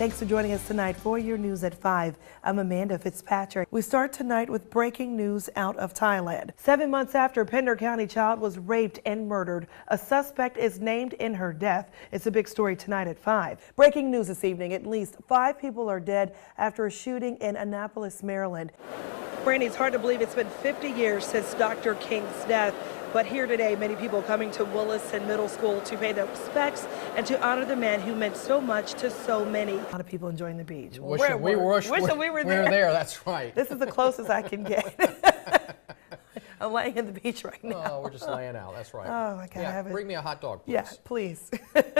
Thanks for joining us tonight for your news at 5. I'm Amanda Fitzpatrick. We start tonight with breaking news out of Thailand. 7 months after a Pender County child was raped and murdered, a suspect is named in her death. It's a big story tonight at 5. Breaking news this evening, at least 5 people are dead after a shooting in Annapolis, Maryland. Brandy, it's hard to believe it's been 50 years since Dr. King's death. But here today, many people coming to Williston Middle School to pay their respects and to honor the man who meant so much to so many. A lot of people enjoying the beach. Wishing we were there. That's right. This is the closest I can get. I'm laying in the beach right now. Oh, we're just laying out. That's right. Oh, my God. Yeah, bring me a hot dog, please. Yeah, please.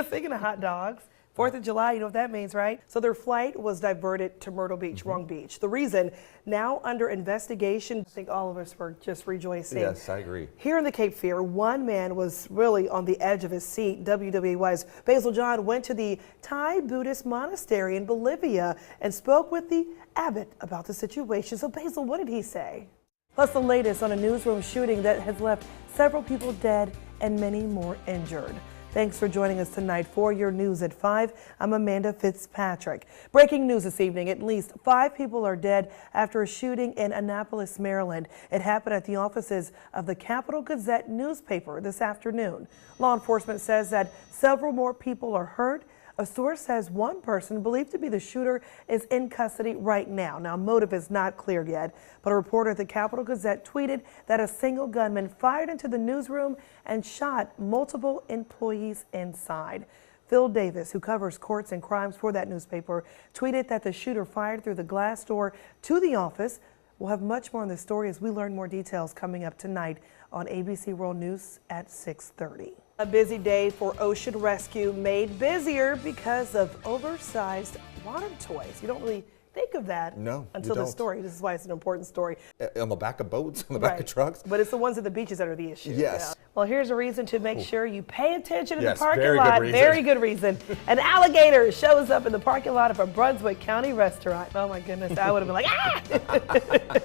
Speaking of hot dogs, 4th of July, you know what that means, right? So their flight was diverted to Myrtle Beach, wrong beach. The reason, now under investigation. I think all of us were just rejoicing. Yes, I agree. Here in the Cape Fear, one man was really on the edge of his seat. WWAY's Basil John went to the Thai Buddhist monastery in Bolivia and spoke with the abbot about the situation. So Basil, what did he say? Plus the latest on a newsroom shooting that has left several people dead and many more injured. Thanks for joining us tonight for your news at 5. I'm Amanda Fitzpatrick. Breaking news this evening, at least 5 people are dead after a shooting in Annapolis, Maryland. It happened at the offices of the Capital Gazette newspaper this afternoon. Law enforcement says that several more people are hurt. A source says one person believed to be the shooter is in custody right now. Now, motive is not clear yet, but a reporter at the Capital Gazette tweeted that a single gunman fired into the newsroom and shot multiple employees inside. Phil Davis, who covers courts and crimes for that newspaper, tweeted that the shooter fired through the glass door to the office. We'll have much more on this story as we learn more details coming up tonight on ABC World News at 6:30. A busy day for Ocean Rescue, made busier because of oversized water toys. You don't really think of that until this story. This is why it's an important story. On the back of boats, on the back of trucks. But it's the ones at the beaches that are the issue. Yes. Yeah. Well, here's a reason to make sure you pay attention in the parking very lot. Good reason. Very good reason. An alligator shows up in the parking lot of a Brunswick County restaurant. Oh my goodness, I would have been like, ah!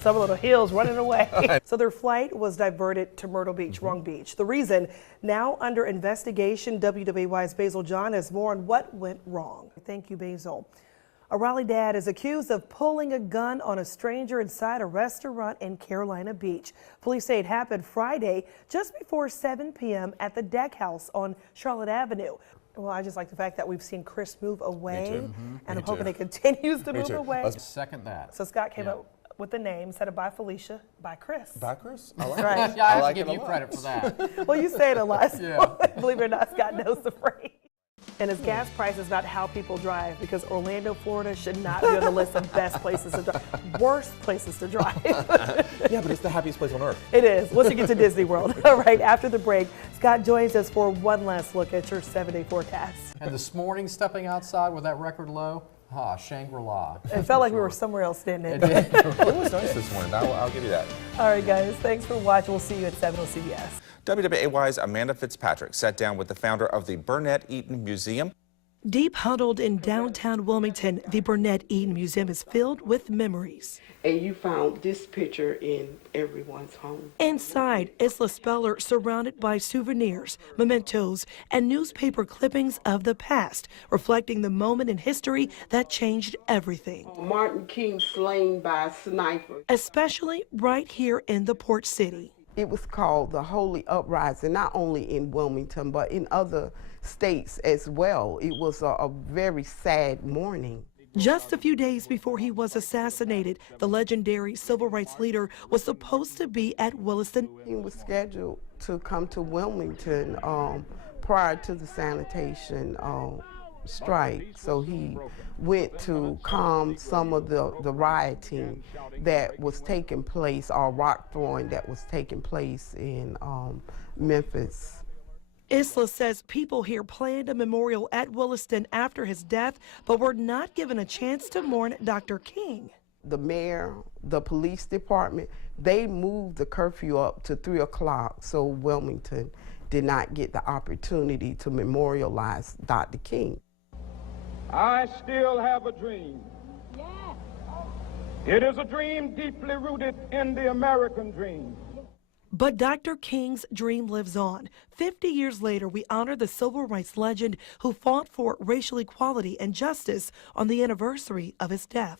Some little heels running away. So their flight was diverted to Myrtle Beach, wrong beach. The reason, now under investigation. WWAY's Basil John has more on what went wrong. Thank you, Basil. A Raleigh dad is accused of pulling a gun on a stranger inside a restaurant in Carolina Beach. Police say it happened Friday just before 7 p.m. at the Deck House on Charlotte Avenue. Well, I just like the fact that we've seen Chris move away, and I'm hoping it continues to move away. Let's second that. So Scott came up with the name, instead of by Felicia, by Chris. By Chris? I like right. it. Yeah, I like give you credit for that. Well, you say it a lot. So believe it or not, Scott knows the phrase. And his gas price is not how people drive, because Orlando, Florida should not be on the list of best places to drive. Worst places to drive. Yeah, but it's the happiest place on earth. It is. Once you get to Disney World. All right, after the break, Scott joins us for one last look at your 7-day forecast. And this morning, stepping outside with that record low, Shangri-La. It felt like we were somewhere else, didn't it? It did. It was nice this morning. I'll give you that. All right, guys. Thanks for watching. We'll see you at 7 on CBS. WWAY's Amanda Fitzpatrick sat down with the founder of the Burnett Eaton Museum. Deep huddled in downtown Wilmington, the Burnett Eaton Museum is filled with memories. And you found this picture in everyone's home. Inside, Isla Speller surrounded by souvenirs, mementos, and newspaper clippings of the past, reflecting the moment in history that changed everything. Martin King slain by a sniper. Especially right here in the port city. It was called the Holy Uprising, not only in Wilmington, but in other states as well. It was a very sad morning. Just a few days before he was assassinated, the legendary civil rights leader was supposed to be at Williston. He was scheduled to come to Wilmington prior to the sanitation strike. So he went to calm some of the rioting that was taking place, or rock throwing that was taking place in Memphis. Isla says people here planned a memorial at Williston after his death, but were not given a chance to mourn Dr. King. The mayor, the police department, they moved the curfew up to 3 o'clock, so Wilmington did not get the opportunity to memorialize Dr. King. I still have a dream. Yes. It is a dream deeply rooted in the American dream. But Dr. King's dream lives on. 50 years later, we honor the civil rights legend who fought for racial equality and justice on the anniversary of his death.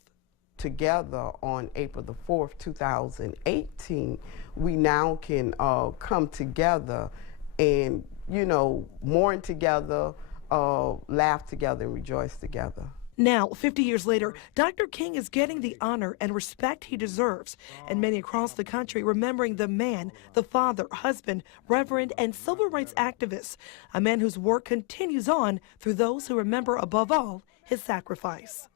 Together on April the 4th, 2018, we now can come together and, you know, mourn together, laugh together, and rejoice together. Now, 50 years later, Dr. King is getting the honor and respect he deserves, and many across the country remembering the man, the father, husband, reverend, and civil rights activist, a man whose work continues on through those who remember above all his sacrifice.